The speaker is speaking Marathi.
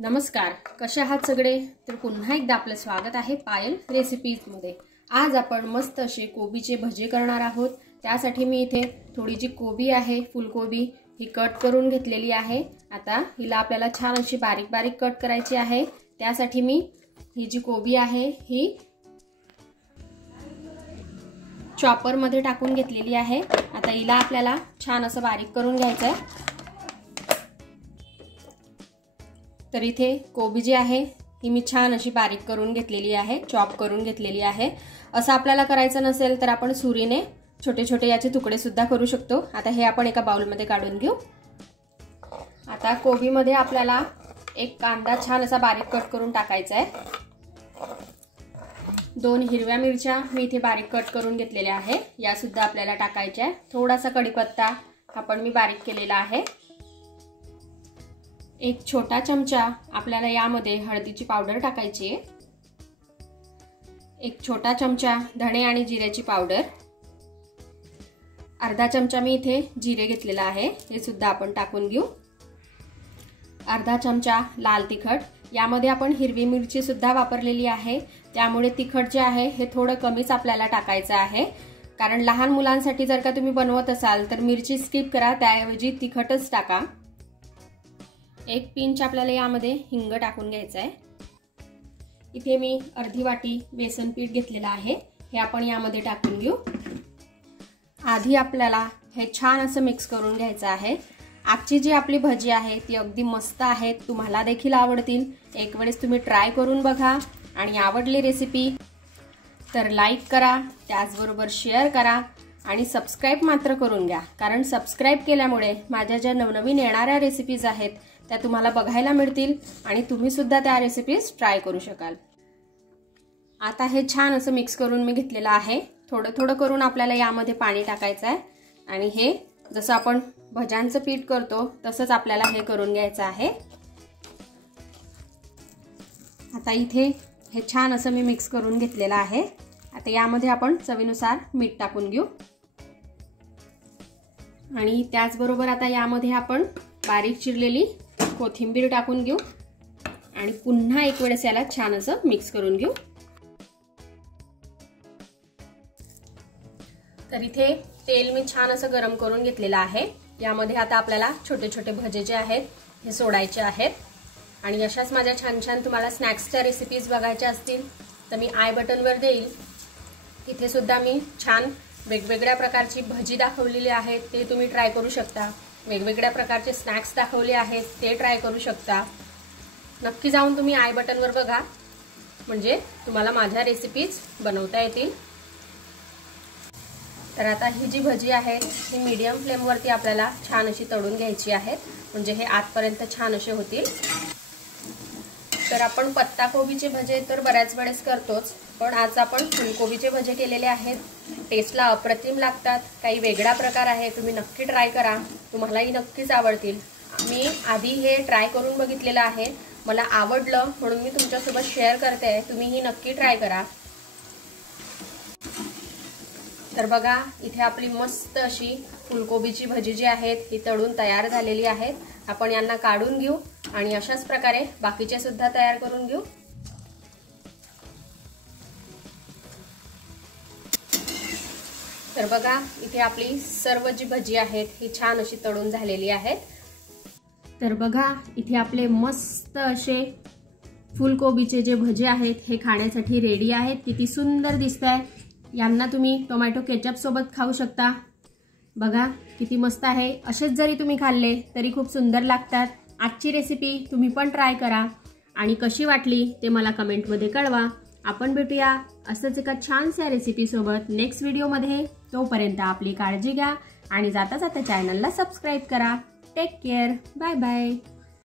नमस्कार, कसे आहात सगळे? तर पुन्हा एकदा आपलं स्वागत आहे पायल रेसिपीज मध्ये। आज आपण मस्त असे कोबीचे भजे करणार आहोत। त्यासाठी मी इथे थोडी जी कोबी आहे, फुलकोबी ही कट करून घेतलेली आहे। आता हिला आपल्याला छान अशी बारीक बारीक कट करायची आहे। त्यासाठी मी ही जी कोबी आहे ही चॉपर मध्ये टाकून घेतलेली आहे। आता हिला आपल्याला छान असं बारीक करून घ्यायचं आहे। तर इथे कोबी जी आहे ही मी छान अशी बारीक करून घेतलेली आहे, चॉप करून घेतलेली आहे। असं आपल्याला करायचं नसेल तर आपण सुरीने छोटे छोटे याचे तुकडे सुद्धा करू शकतो। आता हे आपण एका बाउल मध्ये काढून घेऊ। आता कोबी मध्ये आपल्याला एक कांदा छान असा बारीक कट करून टाकायचा आहे। 2 हिरव्या मिरच्या मी इथे बारीक कट करून घेतलेल्या आहे, या सुद्धा आपल्याला टाकायच्या आहे। थोडासा कढीपत्ता आपण मी बारीक केलेला आहे। एक छोटा चमचा आपल्याला यामध्ये हळदीची पावडर टाकायची आहे। एक छोटा चमचा धणे आणि जिऱ्याची पावडर, अर्धा चमचा मी इथे जिरे घेतलेला आहे, हे सुद्धा आपण टाकून घेऊ। अर्धा चमचा लाल तिखट, यामध्ये आपण हिरवी मिरची सुद्धा वापरलेली आहे, त्यामुळे तिखट जे आहे हे थोडं कमीच आपल्याला टाकायचं आहे। कारण लहान मुलांसाठी जर का तुम्ही बनवत असाल तर मिरची स्किप करा, त्याऐवजी तिखटच टाका। एक पिंच आपल्याला यामध्ये हिंग टाकून घ्यायचं आहे। इथे मी अर्धी वाटी बेसन पीठ घेतलेलं आहे, हे आपण यामध्ये टाकून घेऊ। आधी आपल्याला हे छान असं मिक्स करून घ्यायचं आहे। आजची जी आपली भजी आहे ती अगदी मस्त आहे, तुम्हाला देखील आवडतील। एक वेळेस तुम्ही ट्राय करून बघा आणि आवडली रेसिपी तर लाईक करा, त्याचबरोबर शेअर करा आणि सबस्क्राइब मात्र करून घ्या। कारण सबस्क्राइब केल्यामुळे माझ्या ज्या नवनवीन येणाऱ्या रेसिपीज आहेत त्या तुम्हाला बघायला मिळतील आणि तुम्ही सुद्धा त्या रेसिपीज ट्राय करू शकाल। आता हे छान असं मिक्स करून मी घेतलेलं आहे। थोडं थोडं करून आपल्याला यामध्ये पाणी टाकायचं आहे आणि हे जसं आपण भज्यांचं पीठ करतो तसंच आपल्याला हे करून घ्यायचं आहे। आता इथे हे छान असं मी मिक्स करून घेतलेलं आहे। आता यामध्ये आपण चवीनुसार मीठ टाकून घेऊ आणि त्याचबरोबर आता यामध्ये आपण बारीक चिरलेली कोथिंबीर टाकून घेऊ आणि पुन्हा एक वेळेस याला छान असं मिक्स करून घेऊ। तर इथे तेल मी छान असं गरम करून घेतलेलं आहे। यामध्ये आता आपल्याला छोटे छोटे भजे जे आहेत हे सोडायचे आहेत आणि अशाच माझ्या छान छान तुम्हाला स्नॅक्सच्या रेसिपीज बघायच्या असतील तर मी आय बटनवर देईल। इथे सुद्धा मी छान वेगवेगळ्या प्रकारची भजी दाखवलेली आहे, ते तुम्ही ट्राय करू शकता। वेगवेगळ्या प्रकारचे स्नॅक्स दाखवले आहेत, ते ट्राय करू शकता। नक्की जाऊन तुम्ही आय बटनवर बघा, म्हणजे तुम्हाला माझ्या रेसिपीज बनवता येतील। तर आता ही जी भजी आहे ही मीडियम फ्लेमवरती आपल्याला छान अशी तळून घ्यायची आहे, म्हणजे हे आतपर्यंत छान असे होतील। तर आपण पत्ता कोबीचे भजे तर बऱ्याच वेळेस करतोच, पण आज आपण फुलकोबीचे भजे केलेले आहेत। टेस्टला अप्रतिम लागतात, काही वेगळा प्रकार आहे, तुम्ही नक्की ट्राय करा, तुम्हालाही नक्कीच आवडतील। मी आधी हे ट्राय करून बघितलेलं आहे, मला आवडलं म्हणून मी तुमच्यासोबत शेअर करते, तुम्हीही नक्की ट्राय करा। तर बघा इथे आपली मस्त अशी फुलकोबीची भजी जी आहेत ही तळून तयार झालेली आहेत। आपण यांना काढून घेऊ आणि अशाच प्रकारे बाकीचे सुद्धा तयार करून घेऊ। तर बघा इथे आपली सर्व जी भजी आहेत ही छान अशी तळून झालेली आहेत। तर बघा इथे आपले मस्त असे फुलकोबीचे जे भजे आहेत हे खाण्यासाठी रेडी आहेत। किती सुंदर दिसतंय, यांना तुम्ही टोमॅटो केचप सोबत खाऊ शकता। बघा किती मस्त आहे, असेच जरी तुम्ही खाल्ले तरी खूप सुंदर लागतात। आजची रेसिपी तुम्ही पण ट्राय करा आणि कशी वाटली ते मला कमेंटमध्ये कळवा। आपण भेटूया असंच एका छानशा रेसिपी सोबत नेक्स्ट व्हिडिओमध्ये। तोपर्यंत आपली काळजी घ्या आणि जाता जाता चॅनलला सबस्क्राइब करा। Take care, bye bye.